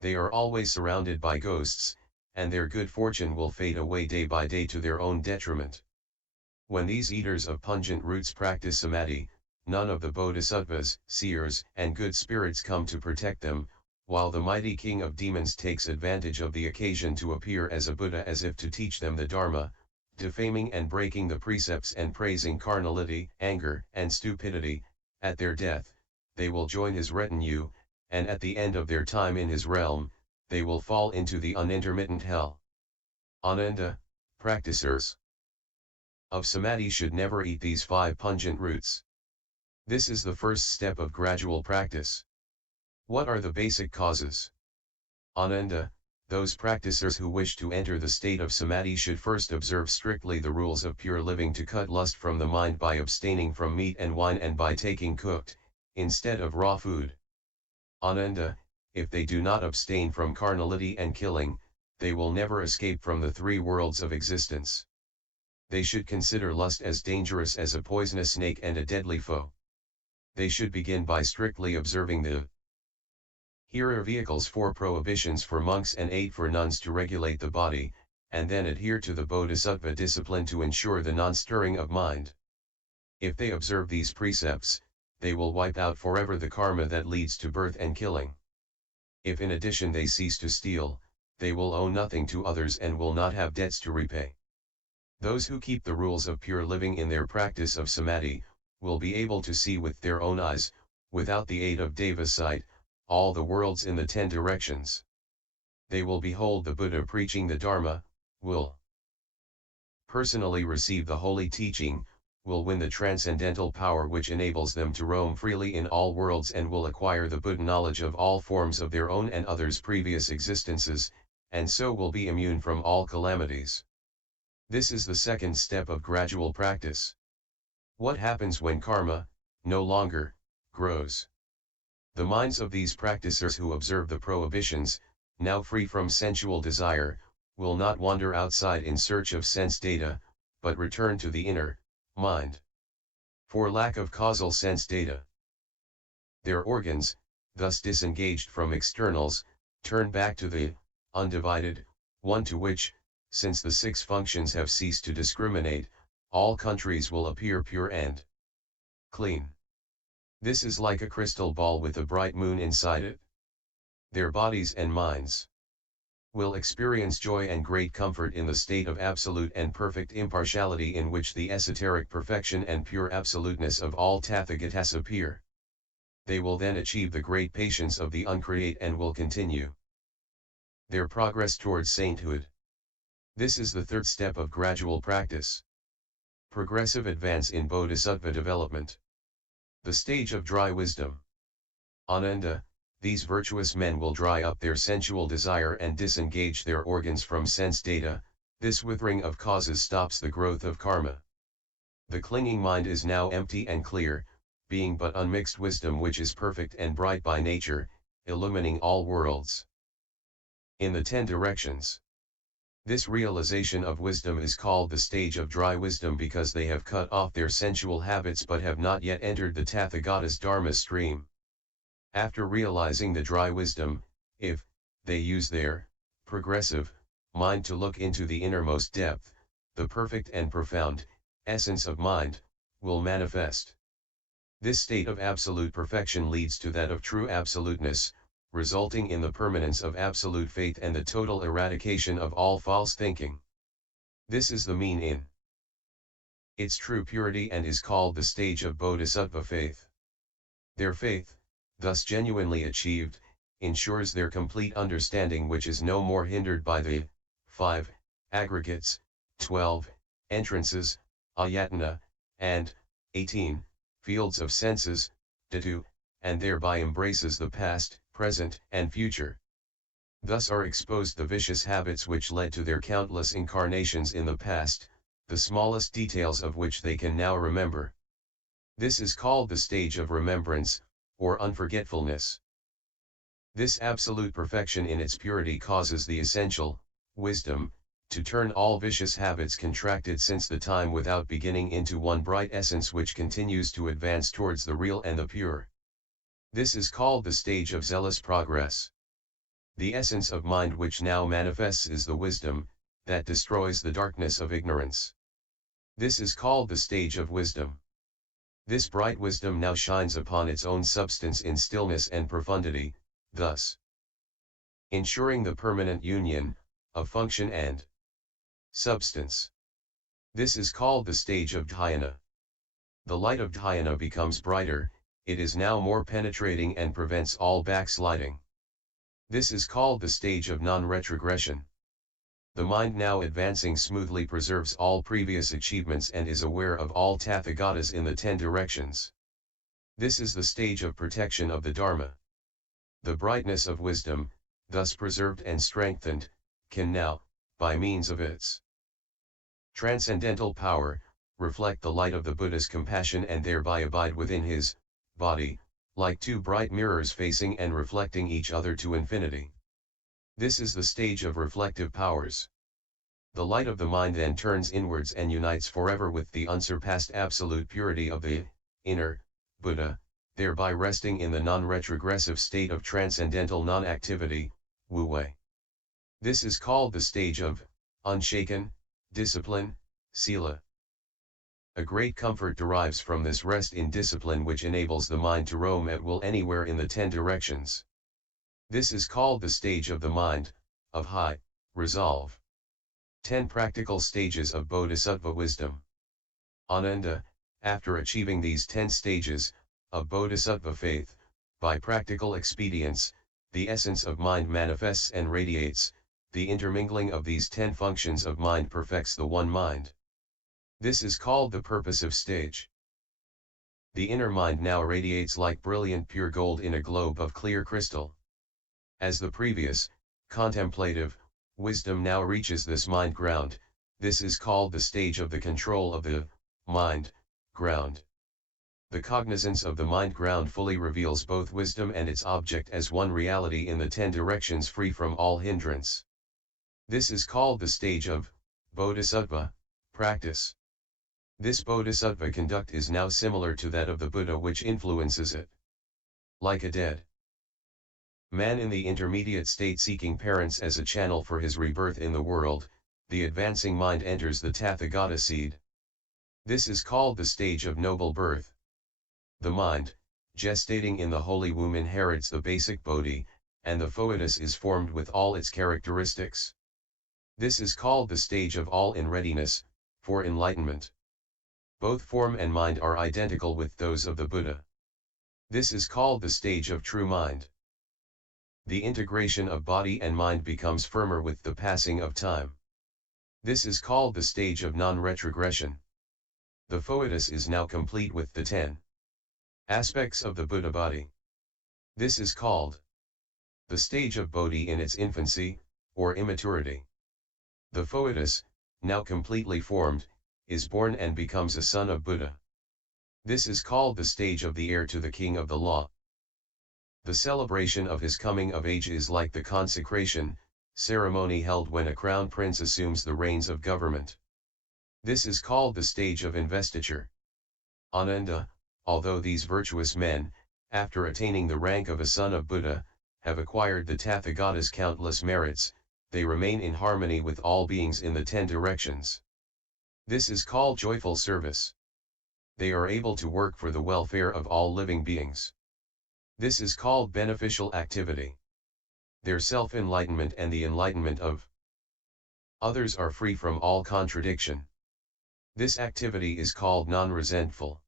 They are always surrounded by ghosts, and their good fortune will fade away day by day to their own detriment. When these eaters of pungent roots practice samadhi, none of the bodhisattvas, seers, and good spirits come to protect them, while the mighty king of demons takes advantage of the occasion to appear as a Buddha as if to teach them the Dharma, defaming and breaking the precepts and praising carnality, anger, and stupidity. At their death, they will join his retinue, and at the end of their time in his realm, they will fall into the unintermittent hell. Ananda, practicers of samadhi should never eat these 5 pungent roots. This is the first step of gradual practice. What are the basic causes? Ananda, those practicers who wish to enter the state of samadhi should first observe strictly the rules of pure living to cut lust from the mind by abstaining from meat and wine and by taking cooked, instead of raw food. Ananda, if they do not abstain from carnality and killing, they will never escape from the 3 worlds of existence. They should consider lust as dangerous as a poisonous snake and a deadly foe. They should begin by strictly observing the Here are vehicles 4 prohibitions for monks and 8 for nuns to regulate the body, and then adhere to the Bodhisattva discipline to ensure the non-stirring of mind. If they observe these precepts, they will wipe out forever the karma that leads to birth and killing. If in addition they cease to steal, they will owe nothing to others and will not have debts to repay. Those who keep the rules of pure living in their practice of samadhi, will be able to see with their own eyes, without the aid of deva sight, all the worlds in the 10 directions. They will behold the Buddha preaching the Dharma, will personally receive the holy teaching, will win the transcendental power which enables them to roam freely in all worlds and will acquire the Buddha knowledge of all forms of their own and others' previous existences, and so will be immune from all calamities. This is the second step of gradual practice. What happens when karma, no longer, grows? The minds of these practicers who observe the prohibitions, now free from sensual desire, will not wander outside in search of sense data, but return to the inner mind. For lack of causal sense data, their organs, thus disengaged from externals, turn back to the undivided one to which, since the 6 functions have ceased to discriminate, all countries will appear pure and clean. This is like a crystal ball with a bright moon inside it. Their bodies and minds will experience joy and great comfort in the state of absolute and perfect impartiality in which the esoteric perfection and pure absoluteness of all Tathagatas appear. They will then achieve the great patience of the uncreate and will continue their progress towards sainthood. This is the third step of gradual practice. Progressive advance in Bodhisattva development. The stage of dry wisdom. Ananda, these virtuous men will dry up their sensual desire and disengage their organs from sense data. This withering of causes stops the growth of karma. The clinging mind is now empty and clear, being but unmixed wisdom which is perfect and bright by nature, illumining all worlds. In the 10 directions. This realization of wisdom is called the stage of dry wisdom because they have cut off their sensual habits but have not yet entered the Tathagata's Dharma stream. After realizing the dry wisdom, if they use their progressive mind to look into the innermost depth, the perfect and profound essence of mind will manifest. This state of absolute perfection leads to that of true absoluteness, resulting in the permanence of absolute faith and the total eradication of all false thinking. This is the mean in its true purity and is called the stage of Bodhisattva faith. Their faith, thus genuinely achieved, ensures their complete understanding which is no more hindered by the 5 aggregates, 12 entrances, ayatana, and 18 fields of senses, dhatu, and thereby embraces the past, present, and future. Thus are exposed the vicious habits which led to their countless incarnations in the past, the smallest details of which they can now remember. This is called the stage of remembrance, or unforgetfulness. This absolute perfection in its purity causes the essential wisdom to turn all vicious habits contracted since the time without beginning into one bright essence which continues to advance towards the real and the pure. This is called the stage of zealous progress. The essence of mind which now manifests is the wisdom, that destroys the darkness of ignorance. This is called the stage of wisdom. This bright wisdom now shines upon its own substance in stillness and profundity, thus ensuring the permanent union of function and substance. This is called the stage of dhyana. The light of dhyana becomes brighter, it is now more penetrating and prevents all backsliding. This is called the stage of non-retrogression. The mind now advancing smoothly preserves all previous achievements and is aware of all tathagatas in the 10 directions. This is the stage of protection of the Dharma. The brightness of wisdom, thus preserved and strengthened, can now, by means of its transcendental power, reflect the light of the Buddha's compassion and thereby abide within his body, like two bright mirrors facing and reflecting each other to infinity. This is the stage of reflective powers. The light of the mind then turns inwards and unites forever with the unsurpassed absolute purity of the inner Buddha, thereby resting in the non-retrogressive state of transcendental non-activity, wu-wei. This is called the stage of unshaken discipline, sila. A great comfort derives from this rest in discipline which enables the mind to roam at will anywhere in the 10 directions. This is called the stage of the mind, of high resolve. 10 practical stages of Bodhisattva wisdom. Ananda, after achieving these 10 stages of Bodhisattva faith, by practical expedients, the essence of mind manifests and radiates, the intermingling of these 10 functions of mind perfects the one mind. This is called the purposive stage. The inner mind now radiates like brilliant pure gold in a globe of clear crystal. As the previous, contemplative, wisdom now reaches this mind ground, this is called the stage of the control of the mind ground. The cognizance of the mind ground fully reveals both wisdom and its object as one reality in the 10 directions free from all hindrance. This is called the stage of Bodhisattva practice. This Bodhisattva conduct is now similar to that of the Buddha which influences it. Like a dead man in the intermediate state seeking parents as a channel for his rebirth in the world, the advancing mind enters the Tathagata seed. This is called the stage of noble birth. The mind, gestating in the holy womb inherits the basic bodhi, and the foetus is formed with all its characteristics. This is called the stage of all in readiness, for enlightenment. Both form and mind are identical with those of the Buddha. This is called the stage of true mind. The integration of body and mind becomes firmer with the passing of time. This is called the stage of non-retrogression. The foetus is now complete with the 10 aspects of the Buddha body. This is called the stage of Bodhi in its infancy, or immaturity. The foetus, now completely formed, is born and becomes a son of Buddha. This is called the stage of the heir to the king of the law. The celebration of his coming of age is like the consecration ceremony held when a crown prince assumes the reins of government. This is called the stage of investiture. Ananda, although these virtuous men, after attaining the rank of a son of Buddha, have acquired the Tathagata's countless merits, they remain in harmony with all beings in the 10 directions. This is called joyful service. They are able to work for the welfare of all living beings. This is called beneficial activity. Their self-enlightenment and the enlightenment of others are free from all contradiction. This activity is called non-resentful.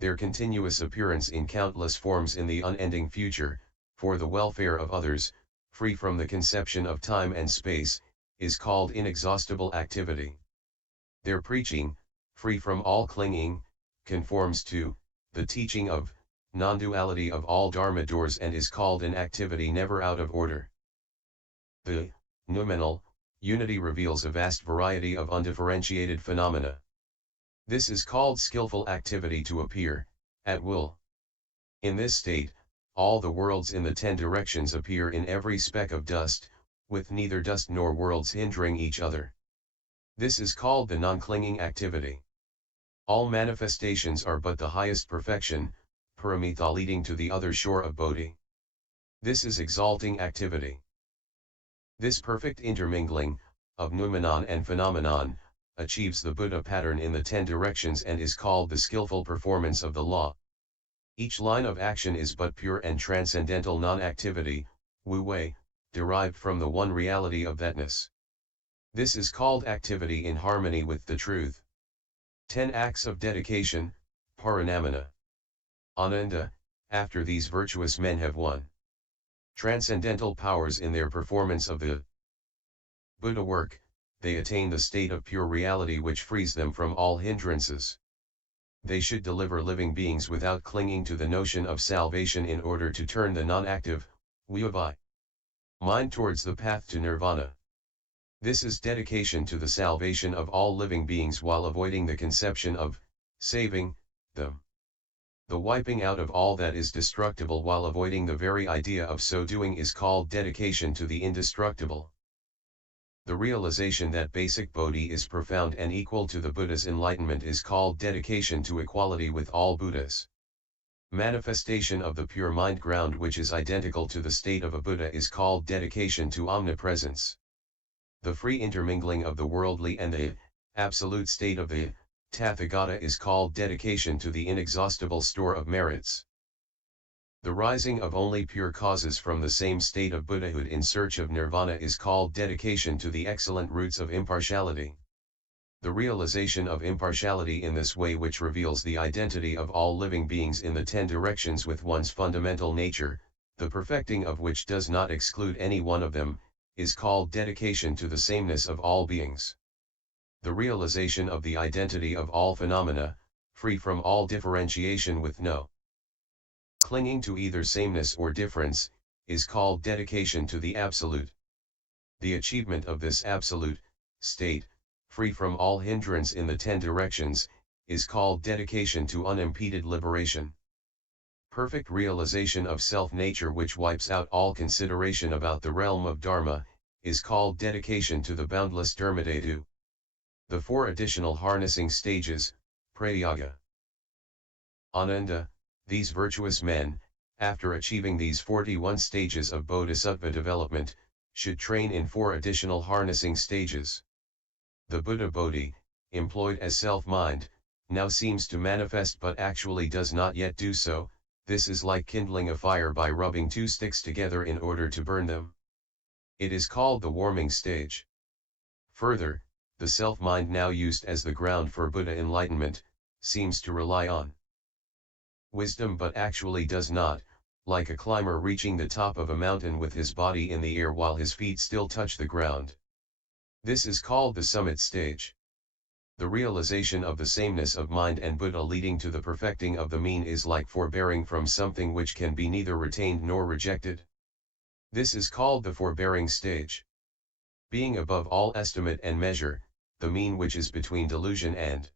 Their continuous appearance in countless forms in the unending future, for the welfare of others, free from the conception of time and space, is called inexhaustible activity. Their preaching, free from all clinging, conforms to the teaching of non-duality of all Dharma doors and is called an activity never out of order. The noumenal unity reveals a vast variety of undifferentiated phenomena. This is called skillful activity to appear, at will. In this state, all the worlds in the 10 directions appear in every speck of dust, with neither dust nor worlds hindering each other. This is called the non-clinging activity. All manifestations are but the highest perfection, paramitha leading to the other shore of Bodhi. This is exalting activity. This perfect intermingling, of noumenon and phenomenon, achieves the Buddha pattern in the 10 directions and is called the skillful performance of the law. Each line of action is but pure and transcendental non-activity, wu-wei, derived from the one reality of thatness. This is called activity in harmony with the truth. 10 acts of dedication, parinamana. Ananda, after these virtuous men have won transcendental powers in their performance of the Buddha work, they attain the state of pure reality which frees them from all hindrances. They should deliver living beings without clinging to the notion of salvation in order to turn the non-active, wu-wei, mind towards the path to nirvana. This is dedication to the salvation of all living beings while avoiding the conception of saving them. The wiping out of all that is destructible while avoiding the very idea of so doing is called dedication to the indestructible. The realization that basic Bodhi is profound and equal to the Buddha's enlightenment is called dedication to equality with all Buddhas. Manifestation of the pure mind ground which is identical to the state of a Buddha is called dedication to omnipresence. The free intermingling of the worldly and the absolute state of the Tathagata is called dedication to the inexhaustible store of merits. The rising of only pure causes from the same state of Buddhahood in search of nirvana is called dedication to the excellent roots of impartiality. The realization of impartiality in this way, which reveals the identity of all living beings in the 10 directions with one's fundamental nature, the perfecting of which does not exclude any one of them, is called dedication to the sameness of all beings. The realization of the identity of all phenomena, free from all differentiation with no clinging to either sameness or difference, is called dedication to the absolute. The achievement of this absolute state, free from all hindrance in the 10 directions, is called dedication to unimpeded liberation. Perfect realization of self-nature which wipes out all consideration about the realm of Dharma, is called dedication to the boundless Dharmadhatu. The 4 additional harnessing stages, prayaga. Ananda, these virtuous men, after achieving these 41 stages of Bodhisattva development, should train in 4 additional harnessing stages. The Buddha Bodhi, employed as self-mind, now seems to manifest but actually does not yet do so. This is like kindling a fire by rubbing 2 sticks together in order to burn them. It is called the warming stage. Further, the self-mind now used as the ground for Buddha enlightenment, seems to rely on wisdom but actually does not, like a climber reaching the top of a mountain with his body in the air while his feet still touch the ground. This is called the summit stage. The realization of the sameness of mind and Buddha leading to the perfecting of the mean is like forbearing from something which can be neither retained nor rejected. This is called the forbearing stage. Being above all estimate and measure, the mean which is between delusion and